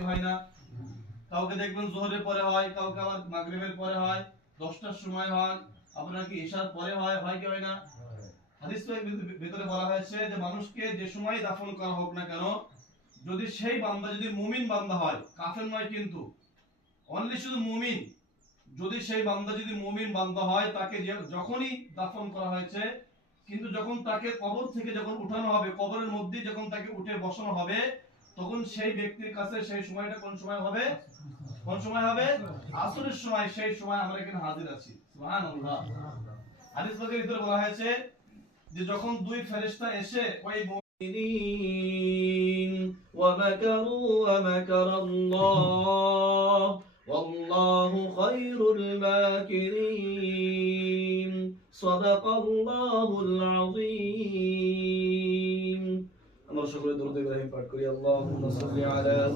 কি হয় না? কাউকে দেখবেন যোহরের পরে হয়, কাউকে আবার মাগরিবের পরে হয়, 10টার সময় হয়, আপনার কি ইশার পরে হয়, হয় কি হয় না? হাদিস ভিতরে বলা হয়েছে যে মানুষকে যে সময় দাফন করা হোক না কেন, যদি সেই বান্দা যদি মুমিন বান্দা হয়, কাফের নয় কিন্তু, অনলি শুধু মুমিন, যদি সেই বান্দা যদি মুমিন বান্দা হয়, তাকে যখনই দাফন করা হয়েছে, কিন্তু যখন তাকে কবর থেকে যখন উঠানো হবে, কবরের মধ্যে যখন তাকে উঠে বসানো হবে, তখন সেই ব্যক্তির কাছে সেই সময়টা কোন সময় হবে? কোন সময় হবে? আসরের সময়। সেই সময় আমরা এখানে হাজির আছি। সুবহানাল্লাহ। হাদিস পাকের ভিতরে বলা হয়েছে যে যখন দুই ফেরেশতা এসে ওই মুমিনিন ওয়া মাকারু ওয়া মাকারাল্লাহ ওয়াল্লাহু খায়রুল মাকিরিন সাদাকাল্লাহুল আযীম। আমরা সকলে দরুদ ইব্রাহিম পাঠ করি। আল্লাহুম্মা সাল্লি আলা